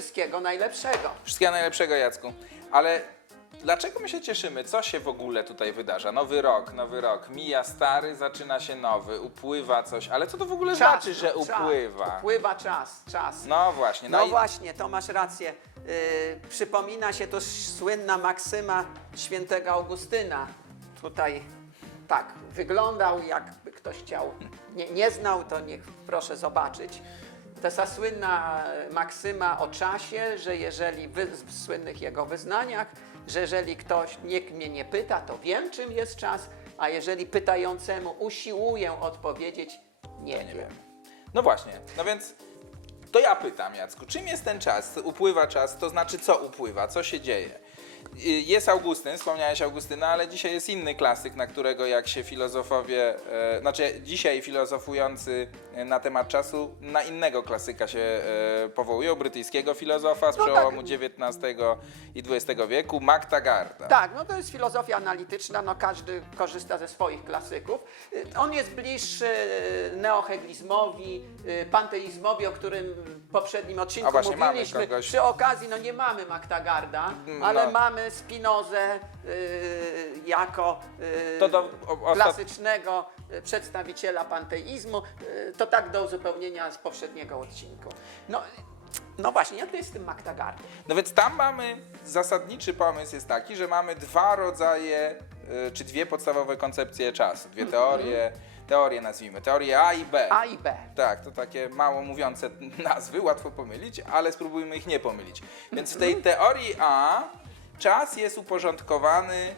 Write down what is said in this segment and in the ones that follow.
Wszystkiego najlepszego. Wszystkiego najlepszego, Jacku. Ale dlaczego my się cieszymy? Co się w ogóle tutaj wydarza? Nowy rok, nowy rok. Mija stary, zaczyna się nowy, upływa coś. Ale co to w upływa? znaczy, że no, czas. upływa? Upływa czas, czas. No właśnie. No i- właśnie, to masz rację. Yy, przypomina się to słynna maksyma świętego Augustyna. Tutaj tak wyglądał, jakby ktoś chciał, nie, nie znał, to niech proszę zobaczyć. To jest ta słynna maksyma o czasie, że jeżeli wy, w słynnych jego wyznaniach, że jeżeli ktoś nikt mnie nie pyta, to wiem czym jest czas, a jeżeli pytającemu usiłuję odpowiedzieć, nie, Nie wiem. wiem. No właśnie, no więc to ja pytam, Jacku, czym jest ten czas? Upływa czas, to znaczy co upływa, co się dzieje? Y, Jest Augustyn, wspomniałeś Augustyna, ale dzisiaj jest inny klasyk, na którego jak się filozofowie, e, znaczy dzisiaj filozofujący e, na temat czasu, na innego klasyka się e, powołują, brytyjskiego filozofa z No tak. przełomu XIX i XX wieku, Magtagarda. Tak, no to jest filozofia analityczna, no każdy korzysta ze swoich klasyków. Y, On jest bliższy y, neoheglizmowi, y, panteizmowi, o którym w poprzednim odcinku A właśnie, mamy mówiliśmy. kogoś- Przy okazji, no nie mamy Magtagarda, Mm, ale no. mamy Spinozę y, jako y, To do- o- ostat- klasycznego y, przedstawiciela panteizmu. Y, to tak do uzupełnienia z poprzedniego odcinku. No, no właśnie, jak to jest z tym Magtagardem? No więc tam mamy, zasadniczy pomysł jest taki, że mamy dwa rodzaje, y, czy dwie podstawowe koncepcje czasu, dwie teorie, teorie nazwijmy, teorie A i B. A i B. Tak, to takie mało mówiące nazwy, łatwo pomylić, ale spróbujmy ich nie pomylić. Więc w tej teorii A czas jest uporządkowany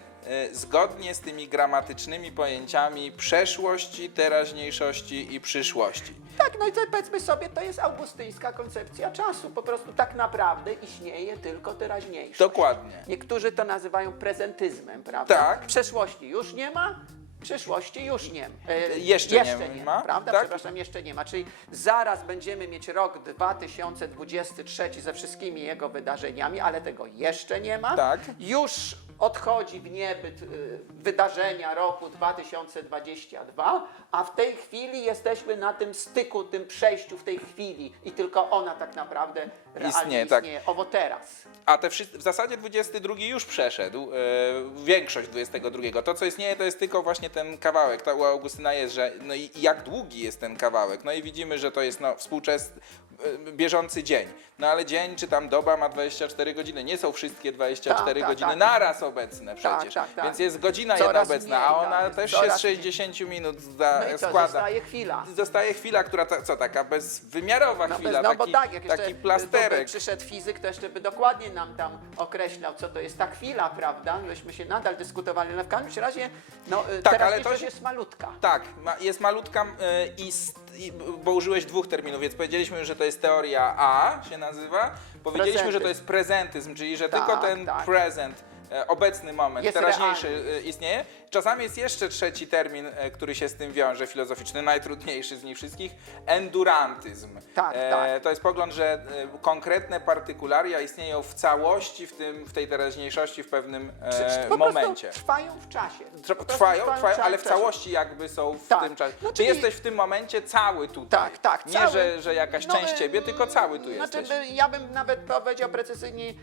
y, zgodnie z tymi gramatycznymi pojęciami przeszłości, teraźniejszości i przyszłości. Tak, no i to powiedzmy sobie, to jest augustyńska koncepcja czasu. Po prostu tak naprawdę istnieje tylko teraźniejszość. Dokładnie. Niektórzy to nazywają prezentyzmem, prawda? Tak. Przeszłości już nie ma, przyszłości już nie ma. E, Jeszcze nie ma, prawda? tak? Przepraszam, jeszcze nie ma. Czyli zaraz będziemy mieć rok 2023 ze wszystkimi jego wydarzeniami, ale tego jeszcze nie ma. Tak. Już odchodzi w niebyt y, wydarzenia roku 2022, a w tej chwili jesteśmy na tym styku, tym przejściu w tej chwili i tylko ona tak naprawdę realnie Istnieje, istnieje. tak. Owo teraz. A te w zasadzie 22 już przeszedł, e, większość 22. To, co istnieje, to jest tylko właśnie ten kawałek. Ta u Augustyna jest, że no i jak długi jest ten kawałek. No i widzimy, że to jest no, współczesny, bieżący dzień. No ale dzień czy tam doba ma 24 godziny. Nie są wszystkie 24 Tak, tak, godziny tak. naraz obecne Tak, przecież. tak, tak. Więc jest godzina Coraz jedna obecna, a mniej, ona tak, też jest mniej. 60 minut zda, No i co, składa. zostaje chwila. Zostaje chwila, która ta, co taka bezwymiarowa No, chwila, bez, no taki, bo tak, jak taki plasterek. przyszedł fizyk, to jeszcze by dokładnie nam tam określał, co to jest ta chwila, prawda? Żeśmy się nadal dyskutowali, ale w każdym razie, no, Tak, tak, ale to się- jest malutka. Tak, ma, jest malutka y, i, i, bo użyłeś dwóch terminów, więc powiedzieliśmy, że to jest teoria A, się nazywa. Powiedzieliśmy, że to jest prezentyzm, czyli że Tak, tylko ten tak. present, e, obecny moment, Jest teraźniejszy realny. e, istnieje. Czasami jest jeszcze trzeci termin, e, który się z tym wiąże, filozoficzny, najtrudniejszy z nich wszystkich, endurantyzm. Tak, tak. To jest pogląd, że e, konkretne partykularia istnieją w całości w, tym, w tej teraźniejszości w pewnym e, po momencie. trwają w czasie. Trwają, trwają, czasie- ale w całości jakby są w Tak. tym czasie. No, Czy jesteś w tym momencie cały tutaj? Tak, tak, Nie, cały. że, że jakaś No, część ciebie, tylko cały tu Znaczy, jesteś. ja bym nawet powiedział precyzyjnie,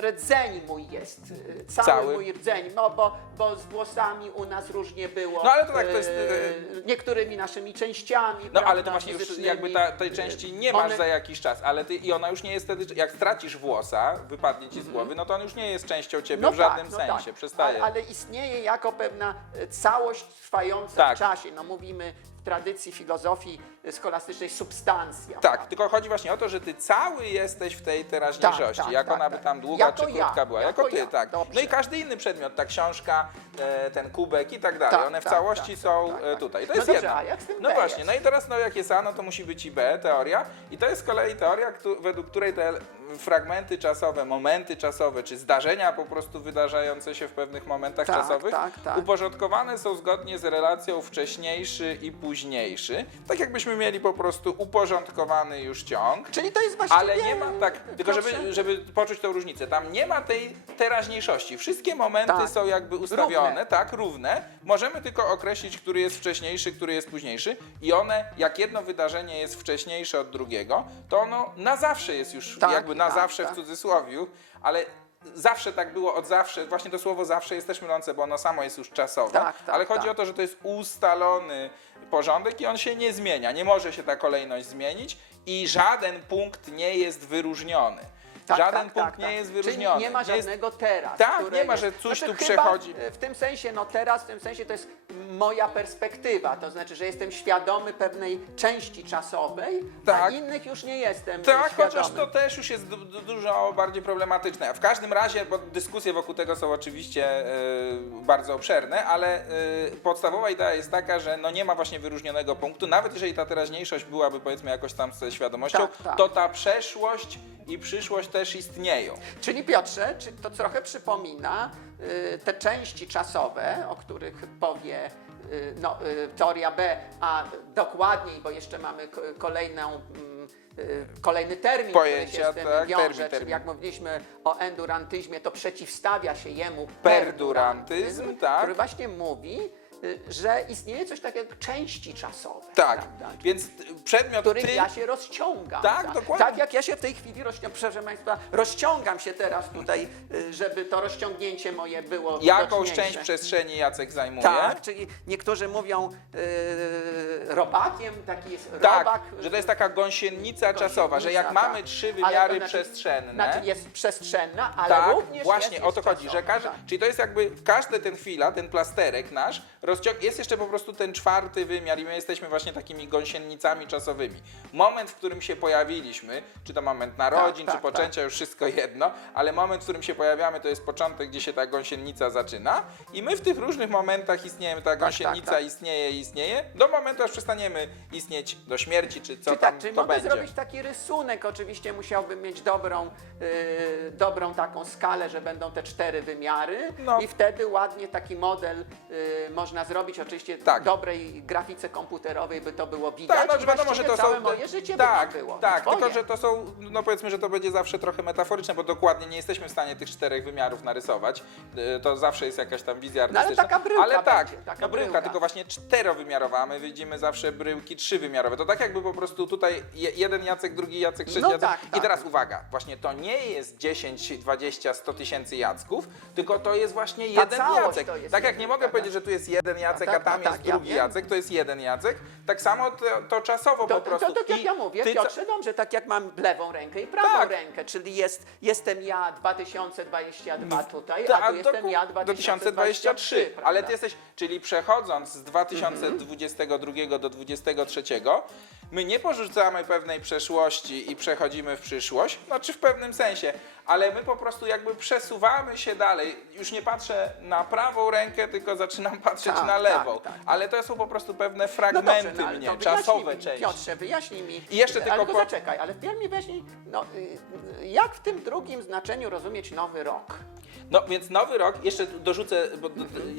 rdzeń mój jest, cały, Cały? mój rdzeń, no bo, bo z włosami u nas różnie było. No, ale to tak, to jest, y, Niektórymi naszymi częściami, No ale to właśnie już fizycznymi, jakby ta, tej części nie masz one- za jakiś czas, ale ty, i ona już nie jest wtedy, jak stracisz włosa, wypadnie ci z głowy, no to on już nie jest częścią ciebie w żadnym Mhm. no sensie, tak. przestaje. Ale, ale istnieje jako pewna e, całość trwająca Tak. w czasie. No mówimy tradycji filozofii scholastycznej substancja. Tak, tylko chodzi właśnie o to, że ty cały jesteś w tej teraźniejszości, Tak, tak, jak tak, ona by tak. tam długa Jako czy ja, krótka była, jako, jako ty, ja, tak. dobrze. No i każdy inny przedmiot, ta książka, e, ten kubek i tak dalej, Tak, one w tak, całości są e, tutaj. To No jest dobrze, jedna. a jak z tym no B właśnie, jest? no i teraz no jak jest A, no to musi być i B, teoria. I to jest z kolei teoria, według której te fragmenty czasowe, momenty czasowe, czy zdarzenia po prostu wydarzające się w pewnych momentach Tak, czasowych, tak, tak. uporządkowane są zgodnie z relacją wcześniejszy i późniejszy. Tak jakbyśmy mieli po prostu uporządkowany już ciąg. Czyli to jest właściwie... Ale nie ma, tak, tylko żeby, żeby poczuć tą różnicę, tam nie ma tej teraźniejszości. Wszystkie momenty Tak. są jakby ustawione, Równe. tak, równe. Możemy tylko określić, który jest wcześniejszy, który jest późniejszy i one, jak jedno wydarzenie jest wcześniejsze od drugiego, to ono na zawsze jest już Tak, jakby na tak, zawsze tak. w cudzysłowiu, ale zawsze tak było od zawsze, właśnie to słowo zawsze jest też mylące, bo ono samo jest już czasowe, Tak, tak, ale chodzi tak. o to, że to jest ustalony porządek i on się nie zmienia, nie może się ta kolejność zmienić i żaden punkt nie jest wyróżniony. Tak, żaden tak, punkt tak, nie tak. jest Czyli wyróżniony. nie ma jest- żadnego teraz. Tak, nie ma, jest. że coś Znaczy, tu przechodzi. e, W tym sensie, no teraz, w tym sensie to jest moja perspektywa, to znaczy, że jestem świadomy pewnej części czasowej, a Tak. innych już nie jestem Tak, świadomy. chociaż to też już jest du- du- dużo bardziej problematyczne. W każdym razie, bo dyskusje wokół tego są oczywiście e, bardzo obszerne, ale e, podstawowa idea jest taka, że no nie ma właśnie wyróżnionego punktu. Nawet jeżeli ta teraźniejszość byłaby powiedzmy jakoś tam ze świadomością, Tak, tak. to ta przeszłość i przyszłość też istnieją. Czyli Piotrze, czy to trochę przypomina y, te części czasowe, o których powie y, no, y, teoria B, a dokładniej, bo jeszcze mamy kolejną, mm, y, kolejny termin, Pojęcia, który się z tym tak, wiąże, termin, czyli termin. jak mówiliśmy o endurantyzmie, to przeciwstawia się jemu Perdurantyzm, tak. który właśnie mówi, y, że istnieje coś takiego jak części czasowe. Tak, prawda? więc przedmiot których ty... ja się rozciągam. Tak, dokładnie. Tak jak ja się w tej chwili rozciągam, proszę Państwa, rozciągam się teraz tutaj, y, żeby to rozciągnięcie moje było Jakąś widoczniejsze. część przestrzeni Jacek zajmuje. Tak, czyli niektórzy mówią y, robakiem, taki jest Tak, robak. że to jest taka gąsienica czasowa, że jak Gąsienica, mamy tak. trzy wymiary znaczy- przestrzenne. Znaczy jest przestrzenna, ale tak, również właśnie jest, o to jest chodzi, że każdy, tak. czyli to jest jakby każdy ten chwila, ten plasterek nasz, rozciąg, jest jeszcze po prostu ten czwarty wymiar i my jesteśmy właśnie takimi gąsienicami czasowymi. Moment, w którym się pojawiliśmy, czy to moment narodzin, Tak, czy tak, poczęcia, już wszystko jedno, ale moment, w którym się pojawiamy, to jest początek, gdzie się ta gąsienica zaczyna i my w tych różnych momentach istniejemy, ta gąsienica tak. istnieje i istnieje, do momentu, aż przestaniemy istnieć do śmierci, czy co Czyli tam tak, czyli to mogę będzie. zrobić taki rysunek, oczywiście musiałbym mieć dobrą, yy, dobrą taką skalę, że będą te cztery wymiary No. i wtedy ładnie taki model yy, można zrobić, oczywiście Tak. w dobrej grafice komputerowej by to było widać Tak, no, i że wiadomo, że to są. moje życie tak, by było. tak, Twoje. tylko że to są, no powiedzmy, że to będzie zawsze trochę metaforyczne, bo dokładnie nie jesteśmy w stanie tych czterech wymiarów narysować. Y, To zawsze jest jakaś tam wizja No, ale artystyczna. taka bryłka Ale tak, będzie, taka no bryłka, bryłka. tylko właśnie czterowymiarowa, a my widzimy zawsze bryłki trzywymiarowe. To tak jakby po prostu tutaj je, jeden Jacek, drugi Jacek, trzeci No Jacek. tak, I tak. teraz uwaga, właśnie to nie jest 10, 20, 100 tysięcy Jacków, tylko to jest właśnie jeden całość Jacek. tak jak jeden, nie mogę tak, powiedzieć, tak. że tu jest jeden Jacek, tak, a tam tak, jest ja drugi wiem. Jacek, to jest jeden Jacek. Tak samo to, to czasowo To, po to, prostu. to, tak jak I ja mówię, ty Piotrze, dobrze, tak jak mam lewą rękę i prawą Tak. rękę, czyli jest, jestem ja 2022 tutaj, Ta- a tu jestem ja 2023. 2023. Ale ty jesteś, czyli przechodząc z 2022 do 2023, my nie porzucamy pewnej przeszłości i przechodzimy w przyszłość, znaczy w pewnym sensie, ale my po prostu jakby przesuwamy się dalej. Już nie patrzę na prawą rękę, tylko zaczynam patrzeć Tak, na tak, lewą. tak, tak. Ale to są po prostu pewne No fragmenty dobrze, no, ale mnie, to wyjaśnij czasowe mi, części. Piotrze, wyjaśnij mi. I jeszcze ale tylko tylko po- zaczekaj, ale wpierw mi wyjaśnij, no, y, jak w tym drugim znaczeniu rozumieć nowy rok? No więc nowy rok, jeszcze dorzucę, bo,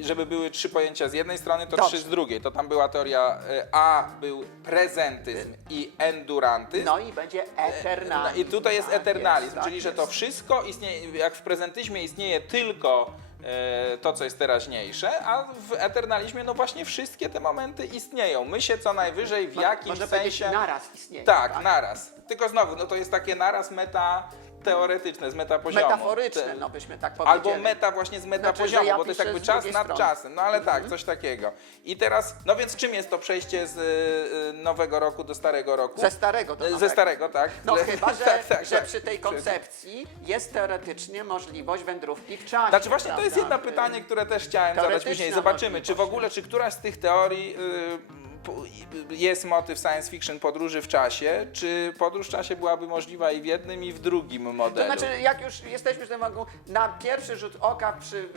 żeby były trzy pojęcia z jednej strony, to Dobrze. trzy z drugiej. To tam była teoria y, A, był prezentyzm i endurantyzm. No i będzie No eternalizm. I tutaj jest Tak eternalizm, tak czyli że to jest. wszystko istnieje, jak w prezentyzmie istnieje tylko e, to, co jest teraźniejsze, a w eternalizmie no właśnie wszystkie te momenty istnieją. My się co najwyżej w Mo- jakimś Można powiedzieć sensie... naraz istnieje. Tak, naraz. Tylko znowu, no to jest takie naraz meta teoretyczne, z metapoziomu. Metaforyczne, no byśmy tak powiedzieli. Albo meta właśnie z meta Znaczy, ja bo to jest jakby czas nad strony. czasem. No ale Mhm. tak, coś takiego. I teraz, no więc czym jest to przejście z y, y, nowego roku do starego roku? Ze starego do Ze nowego. starego, tak. No Le- chyba, że, tak, tak, że tak. przy tej koncepcji jest teoretycznie możliwość wędrówki w czasie. Znaczy właśnie to jest prawda? jedno pytanie, które też chciałem zadać później. Zobaczymy, czy w ogóle, czy któraś z tych teorii y, jest motyw science fiction podróży w czasie, czy podróż w czasie byłaby możliwa i w jednym, i w drugim To modelu. znaczy, jak już jesteśmy w tym wątku, na pierwszy rzut oka przy, y,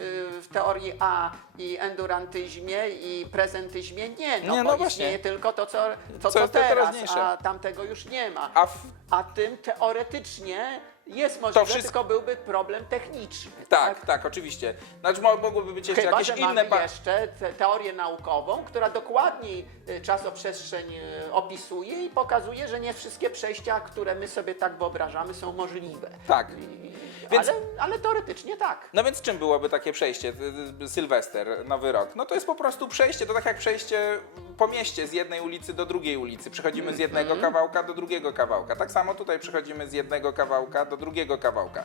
w teorii A i endurantyzmie i prezentyzmie nie, no, Nie, bo no właśnie. istnieje tylko to, co, to, Co co to teraz, a tamtego już nie ma. A w, A tym teoretycznie jest możliwe, wszystko- tylko byłby problem techniczny. Tak, tak, oczywiście. Znaczy mo- mogłyby być jeszcze Chyba, jakieś że inne... mamy pa- jeszcze te, teorię naukową, która dokładniej y, czasoprzestrzeń y, opisuje i pokazuje, że nie wszystkie przejścia, które my sobie tak wyobrażamy, są możliwe. Tak. I, Więc- ale, ale teoretycznie tak. No więc czym byłoby takie przejście, Sylwester, Nowy Rok? No to jest po prostu przejście, to tak jak przejście po mieście z jednej ulicy do drugiej ulicy. Przechodzimy z jednego Mhm. kawałka do drugiego kawałka. Tak samo tutaj przechodzimy z jednego kawałka do drugiego kawałka.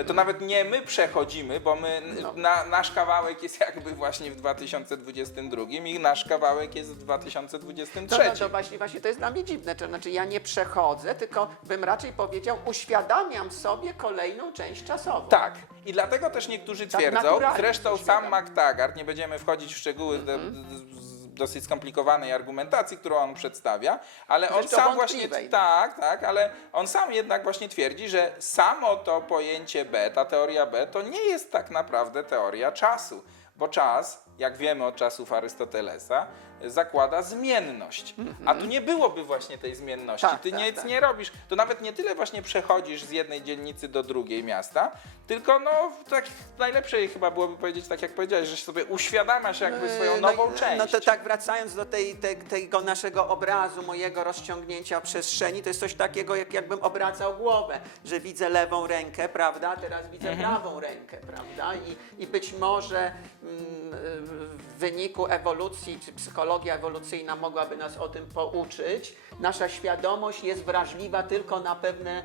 Y, To nawet nie my przechodzimy, bo my, No. na, nasz kawałek jest jakby właśnie w 2022 i nasz kawałek jest w No, 2023. no to właśnie, właśnie to jest dla mnie dziwne. To znaczy ja nie przechodzę, tylko bym raczej powiedział, uświadamiam sobie kolejną część czasową. Tak. I dlatego też niektórzy Tak twierdzą, naturalnie zresztą sam. McTaggart, nie będziemy wchodzić w szczegóły z- z- dosyć skomplikowanej argumentacji, którą on przedstawia, ale on sam właśnie, wątpliwej. tak, tak, ale on sam jednak właśnie twierdzi, że samo to pojęcie B, ta teoria B, to nie jest tak naprawdę teoria czasu, bo czas, jak wiemy od czasów Arystotelesa, zakłada zmienność. A tu nie byłoby właśnie tej zmienności. Tak, Ty tak, nic tak. nie robisz. To nawet nie tyle właśnie przechodzisz z jednej dzielnicy do drugiej miasta, tylko no tak najlepsze chyba byłoby powiedzieć tak jak powiedziałeś, że sobie uświadamiasz jakby swoją No nową i- część. No to tak wracając do tej, te, tego naszego obrazu, mojego rozciągnięcia przestrzeni, to jest coś takiego, jak jakbym obracał głowę, że widzę lewą rękę, prawda, a teraz widzę Mhm. prawą rękę, prawda, i, i być może mm, w wyniku ewolucji, czy psychologia ewolucyjna mogłaby nas o tym pouczyć, nasza świadomość jest wrażliwa tylko na pewne,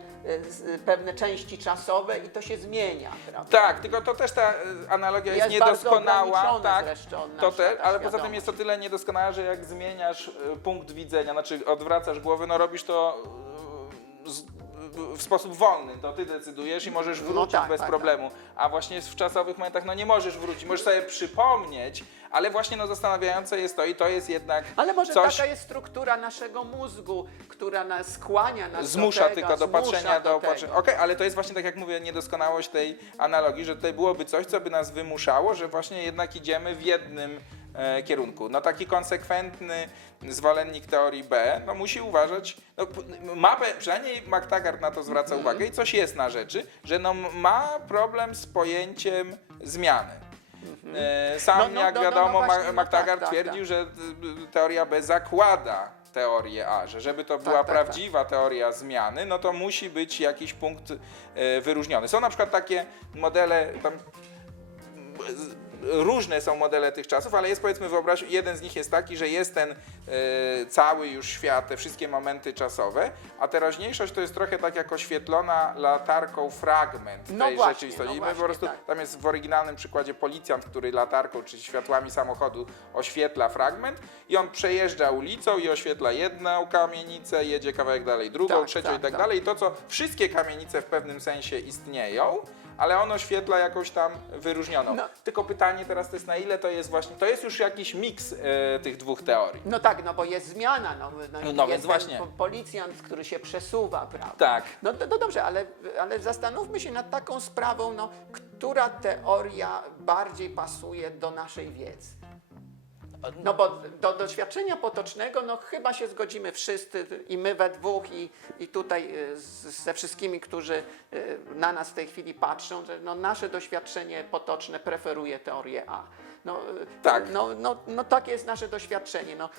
e, pewne części czasowe i to się zmienia, prawda. Tak, tylko to też ta e, analogia jest, Jest niedoskonała. Tak, to te, ale poza tym jest to tyle niedoskonałe, że jak zmieniasz e, punkt widzenia, znaczy odwracasz głowę, no robisz to z, w sposób wolny, to ty decydujesz i możesz No wrócić tak, bez tak, problemu. A właśnie w czasowych momentach no nie możesz wrócić, możesz sobie przypomnieć, ale właśnie no zastanawiające jest to i to jest jednak Ale może coś, taka jest struktura naszego mózgu, która nas skłania nas zmusza do tego, tylko do zmusza patrzenia do, patrzenia. Okej, ale to jest właśnie tak jak mówię, niedoskonałość tej analogii, że tutaj byłoby coś, co by nas wymuszało, że właśnie jednak idziemy w jednym kierunku. No taki konsekwentny zwolennik teorii B, no musi uważać, no, ma, przynajmniej McTaggart na to zwraca Mhm. uwagę i coś jest na rzeczy, że no ma problem z pojęciem zmiany. E, Sam, No, no, jak no, no, no wiadomo, właśnie, no McTaggart tak, tak, twierdził, tak. że y, teoria B zakłada teorię A, że żeby to była tak, tak. prawdziwa teoria zmiany, no to musi być jakiś punkt e, wyróżniony. Są na przykład takie modele, tam mm, różne są modele tych czasów, ale jest powiedzmy wyobraź, jeden z nich jest taki, że jest ten e, cały już świat, te wszystkie momenty czasowe, a teraźniejszość to jest trochę tak jak oświetlona latarką fragment No tej właśnie, rzeczywistości. no I my właśnie, po prostu, tak. tam jest w oryginalnym przykładzie policjant, który latarką czy światłami samochodu oświetla fragment i on przejeżdża ulicą i oświetla jedną kamienicę, jedzie kawałek dalej drugą, Tak, trzecią tak, i tak, tak. dalej. I to, co wszystkie kamienice w pewnym sensie istnieją, ale on oświetla jakąś tam wyróżnioną. No. Tylko pytanie teraz to jest, na ile to jest właśnie, to jest już jakiś miks e, tych dwóch teorii. No tak, no bo jest zmiana, no, no, No, więc ten właśnie. po- policjant, który się przesuwa, prawda? Tak. No, no dobrze, ale, ale zastanówmy się nad taką sprawą, no, która teoria bardziej pasuje do naszej wiedzy. No bo do doświadczenia potocznego, no chyba się zgodzimy wszyscy i my we dwóch i, i tutaj y, z, ze wszystkimi, którzy y, na nas w tej chwili patrzą, że no nasze doświadczenie potoczne preferuje teorię A. No, y, Tak. No, no, no takie jest nasze doświadczenie. No,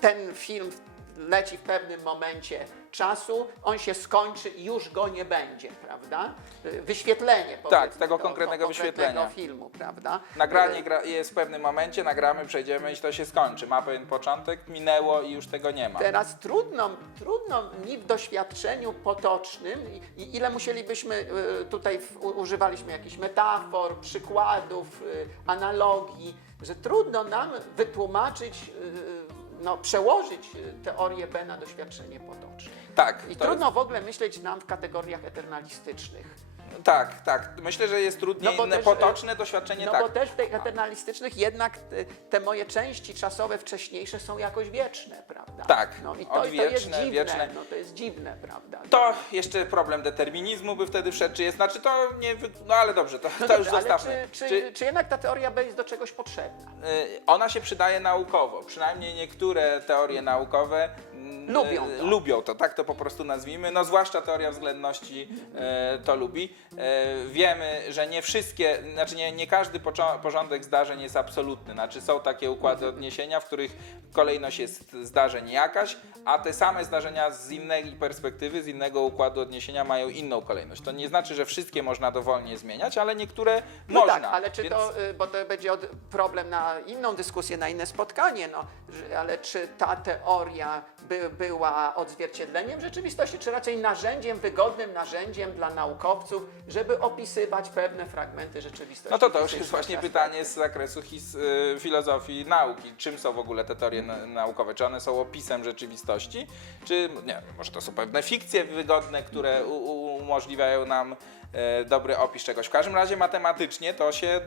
ten film leci w pewnym momencie czasu, on się skończy i już go nie będzie, prawda? Y, Wyświetlenie powiedzmy, tego konkretnego wyświetlenia. filmu, prawda? Nagranie gra, jest w pewnym momencie, nagramy, przejdziemy i to się skończy. Ma pewien początek, minęło i już tego nie ma. Teraz trudno, trudno mi w doświadczeniu potocznym, i, ile musielibyśmy, y, tutaj używaliśmy jakichś metafor, przykładów, y, analogii, że trudno nam wytłumaczyć, y, no, przełożyć y, teorię B na doświadczenie potoczne. Tak, I trudno w ogóle myśleć nam w kategoriach eternalistycznych. Tak, tak. Myślę, że jest trudniej No bo też, potoczne doświadczenie, No tak. bo też w tych eternalistycznych jednak te, moje części czasowe wcześniejsze są jakoś wieczne, prawda? Tak, No i to, to jest odwieczne, dziwne, wieczne. no to jest dziwne, prawda? To jeszcze problem determinizmu by wtedy wszedł, czy jest, znaczy to nie, no ale dobrze, to, No to już dobrze, zostawmy. czy, czy, czy, jednak ta teoria B jest do czegoś potrzebna? Y, ona się przydaje naukowo. Przynajmniej niektóre teorie naukowe mm, Lubią y, to. lubią to, tak to po prostu nazwijmy. No zwłaszcza teoria względności y, to lubi. Y, wiemy, że nie wszystkie, znaczy nie, nie każdy porządek zdarzeń jest absolutny. Znaczy są takie układy odniesienia, w których kolejność jest zdarzeń jakaś, a te same zdarzenia z innej perspektywy, z innego układu odniesienia mają inną kolejność. To nie znaczy, że wszystkie można dowolnie zmieniać, ale niektóre No można. tak, ale czy Więc- to, y, bo to będzie problem na inną dyskusję, na inne spotkanie, no, ale czy ta teoria by, była odzwierciedleniem rzeczywistości, czy raczej narzędziem, wygodnym narzędziem dla naukowców, żeby opisywać pewne fragmenty rzeczywistości? No to to już jest właśnie pytanie z zakresu his, y, filozofii nauki. Czym są w ogóle te teorie na, naukowe? Czy one są opisem rzeczywistości? Czy, nie może to są pewne fikcje wygodne, które umożliwiają nam e, dobry opis czegoś. W każdym razie matematycznie to się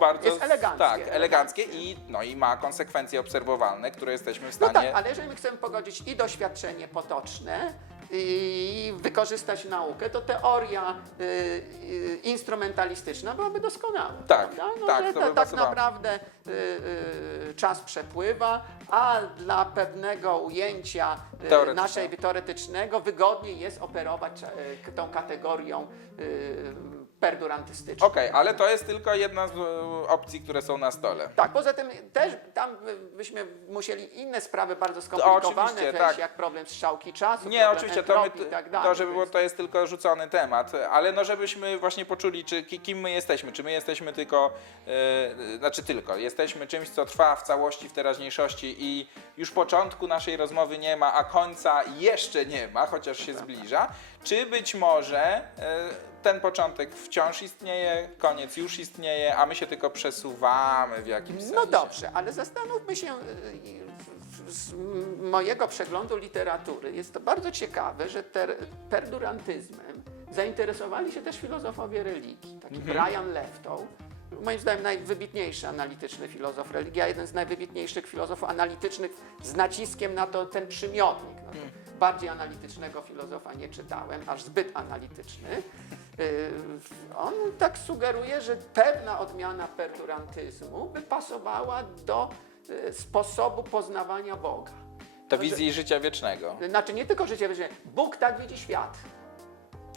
bardzo... jest eleganckie, Tak, eleganckie eleganckie. i, no, i ma konsekwencje obserwowalne, które jesteśmy w No stanie... tak, ale jeżeli my chcemy pogodzić i doświadczenie potoczne, i wykorzystać naukę, to teoria y, y, instrumentalistyczna byłaby doskonała. Tak, no, tak, że to by tak naprawdę y, czas przepływa, a dla pewnego ujęcia naszej teoretycznego wygodniej jest operować y, tą kategorią y, perdurantystyczną. Okej, ale to jest tylko jedna z e, opcji, które są na stole. Tak, poza tym też tam by- byśmy musieli inne sprawy bardzo skomplikowane oczywiście, wejść, tak. jak problem strzałki czasu, Nie, problem oczywiście, to, my, entropii i tak dalej. to, żeby było, to jest tylko rzucony temat, ale no żebyśmy właśnie poczuli, czy, ki- kim my jesteśmy, czy my jesteśmy tylko, e, znaczy tylko, jesteśmy czymś, co trwa w całości, w teraźniejszości i już początku naszej rozmowy nie ma, a końca jeszcze nie ma, chociaż się zbliża, czy być może e, ten początek wciąż istnieje, koniec już istnieje, a my się tylko przesuwamy w jakimś sensie. No dobrze, ale zastanówmy się w- z mojego przeglądu literatury. Jest to bardzo ciekawe, że ter, perdurantyzmem zainteresowali się też filozofowie religii. Taki Mhm. Brian Leftow, moim zdaniem najwybitniejszy analityczny filozof religii, a jeden z najwybitniejszych filozofów analitycznych z naciskiem na to ten przymiotnik. No to Mm. Bardziej analitycznego filozofa nie czytałem, aż zbyt analityczny. Y, On tak sugeruje, że pewna odmiana perdurantyzmu by pasowała do y, sposobu poznawania Boga. To wizji życia wiecznego. Znaczy nie tylko życie, że Bóg tak widzi świat.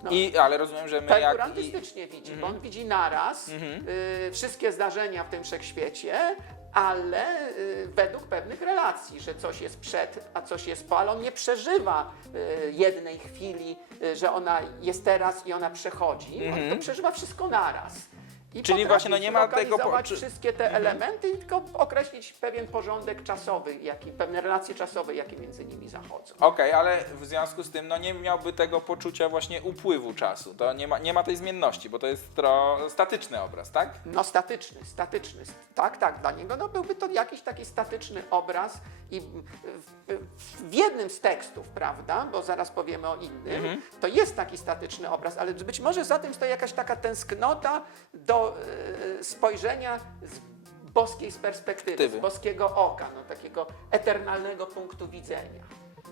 No. I, ale rozumiem, że my jak... I, widzi, bo on widzi naraz y, wszystkie zdarzenia w tym wszechświecie, ale y, według pewnych relacji, że coś jest przed, a coś jest po, ale on nie przeżywa y, jednej chwili, y, że ona jest teraz i ona przechodzi, on to przeżywa wszystko naraz. I Czyli właśnie, no nie ma tego czy- wszystkie te elementy i tylko określić pewien porządek czasowy, jaki, pewne relacje czasowe, jakie między nimi zachodzą. Okej, ale w związku z tym no nie miałby tego poczucia właśnie upływu czasu. To nie ma, nie ma tej zmienności, bo to jest tro, statyczny obraz, tak? No statyczny, statyczny. Tak, tak, dla niego no, byłby to jakiś taki statyczny obraz i w, w, w jednym z tekstów, prawda, bo zaraz powiemy o innym, to jest taki statyczny obraz, ale być może za tym stoi jakaś taka tęsknota do e, spojrzenia z boskiej perspektywy, z boskiego oka, no, takiego eternalnego punktu widzenia.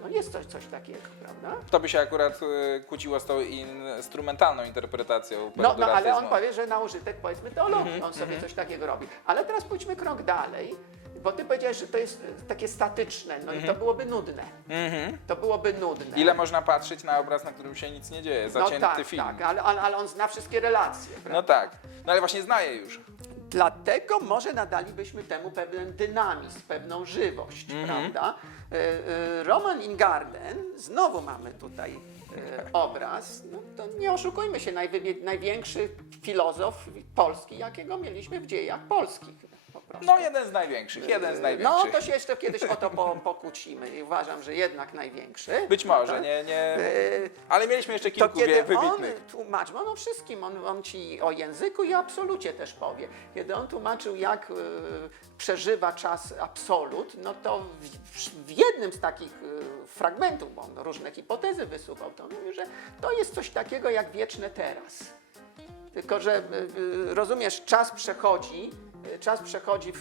No jest coś, coś takiego, prawda? To by się akurat y, kłóciło z tą instrumentalną interpretacją No, no ale on powie, że na użytek powiedzmy teologii on sobie coś takiego robi. Ale teraz pójdźmy krok dalej, bo ty powiedziałeś, że to jest e, takie statyczne, no i to byłoby nudne. Mhm. To byłoby nudne. Ile można patrzeć na obraz, na którym się nic nie dzieje? no Zacięty tak, film. tak, ale, ale, ale on zna wszystkie relacje. Prawda? No tak. No ale właśnie znaje już. Dlatego może nadalibyśmy temu pewien dynamizm, pewną żywość, prawda? E, e, Roman Ingarden, znowu mamy tutaj obraz, no to nie oszukujmy się, największy filozof polski, jakiego mieliśmy w dziejach polskich. No jeden z największych, jeden z No największych. to się jeszcze kiedyś o to po, pokłócimy i uważam, że jednak największy. Być może, nie, nie... E, Ale mieliśmy jeszcze To kilku wie- kiedy on wybitnych. tłumaczył, on o wszystkim, on, on ci o języku i o absolucie też powie. Kiedy on tłumaczył, jak e, przeżywa czas absolut, no to w, w jednym z takich e, fragmentów, bo on różne hipotezy wysuwał, to on mówił, że to jest coś takiego jak wieczne teraz. tylko że y, y, rozumiesz, czas przechodzi, y, czas przechodzi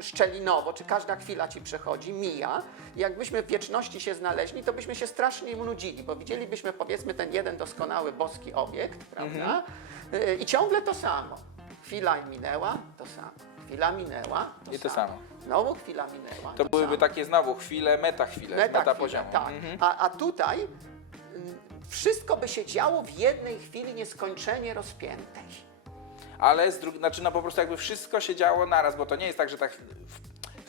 szczelinowo, czy każda chwila ci przechodzi, mija. Jakbyśmy w wieczności się znaleźli, to byśmy się strasznie nudzili, bo widzielibyśmy powiedzmy ten jeden doskonały boski obiekt, prawda? Y, I ciągle to samo. Chwila minęła, to samo. Chwila minęła, to, I to samo. Znowu chwila minęła. To byłyby samo. takie znowu chwile, meta chwile, meta, Meta poziomu. Tak. Mhm. A, a tutaj mm, wszystko by się działo w jednej chwili nieskończenie rozpiętej. Ale z drugiej, znaczy no po prostu jakby wszystko się działo naraz, bo to nie jest tak, że tak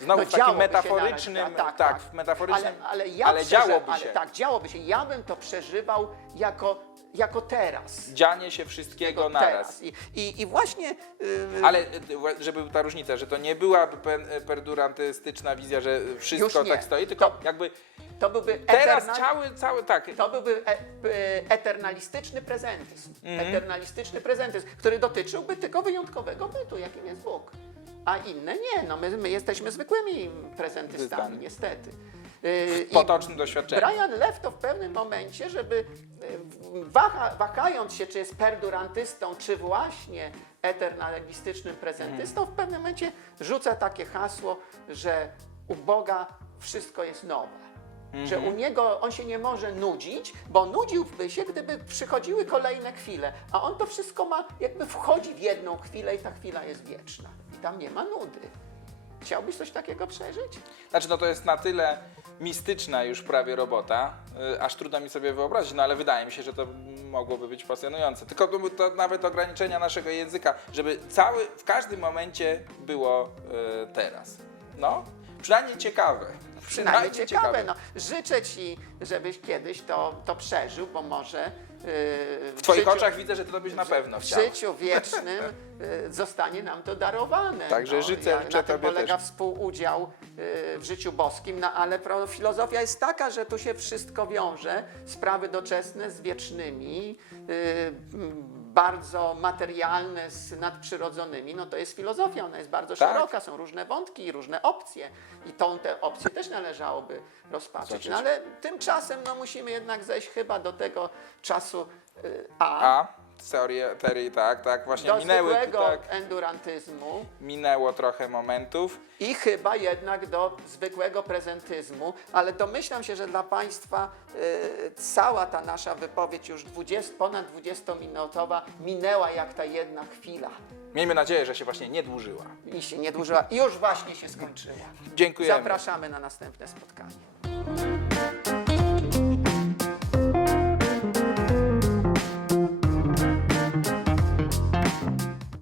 znowu No, w takim metaforycznym, naraz, tak, tak, w metaforycznym, ale, ale, ja ale działoby ale, się. Tak, działoby się. Ja bym to przeżywał jako, jako teraz. Dzianie się wszystkiego Jako naraz. teraz. I, i, I właśnie... Yy, Ale y, y, żeby ta różnica, że to nie była pe- perdurantystyczna wizja, że wszystko tak stoi, tylko To- jakby to byłby teraz cały, cały, tak, To byłby e, eternalistyczny prezentyzm. Mhm. Eternalistyczny prezentyzm, który dotyczyłby tylko wyjątkowego bytu, jakim jest Bóg. A inne nie. No my, my jesteśmy zwykłymi prezentystami, niestety. Yy, i potocznym doświadczeniem. Brian Lefto w pewnym momencie, żeby e, waha, wahając się, czy jest perdurantystą, czy właśnie eternalistycznym prezentystą, w pewnym momencie rzuca takie hasło, że u Boga wszystko jest nowe. Że u niego on się nie może nudzić, bo nudziłby się, gdyby przychodziły kolejne chwile. A on to wszystko ma, jakby wchodzi w jedną chwilę i ta chwila jest wieczna. I tam nie ma nudy. Chciałbyś coś takiego przeżyć? Znaczy, no to jest na tyle mistyczna już prawie robota, y, aż trudno mi sobie wyobrazić, no ale wydaje mi się, że to mogłoby być pasjonujące. Tylko to, to nawet ograniczenia naszego języka, żeby cały, w każdym momencie było y, teraz. No, przynajmniej ciekawe. Przynajmniej ciekawe. No, życzę Ci, żebyś kiedyś to, to przeżył, bo może W Twoich życiu, oczach widzę, że to byś na pewno w życiu wiecznym y, zostanie nam to darowane. Także życzę- ja- życzę Na tym Tobie polega też. współudział y, w życiu boskim, no, ale filozofia jest taka, że tu się wszystko wiąże, sprawy doczesne z wiecznymi, y, bardzo materialne z nadprzyrodzonymi, no to jest filozofia, ona jest bardzo Tak. szeroka, są różne wątki i różne opcje i tą te opcje też należałoby rozpatrzeć. No ale tymczasem no, musimy jednak zejść chyba do tego czasu y, A, A, teorie, teorii, tak, tak, właśnie do minęły, zwykłego tak, endurantyzmu minęło trochę momentów. i chyba jednak do zwykłego prezentyzmu, ale domyślam się, że dla Państwa y, cała ta nasza wypowiedź już 20, ponad 20-minutowa minęła jak ta jedna chwila Miejmy nadzieję, że się właśnie nie dłużyła. i się nie dłużyła, już właśnie się skończyła. Dziękujemy. Zapraszamy na następne spotkanie.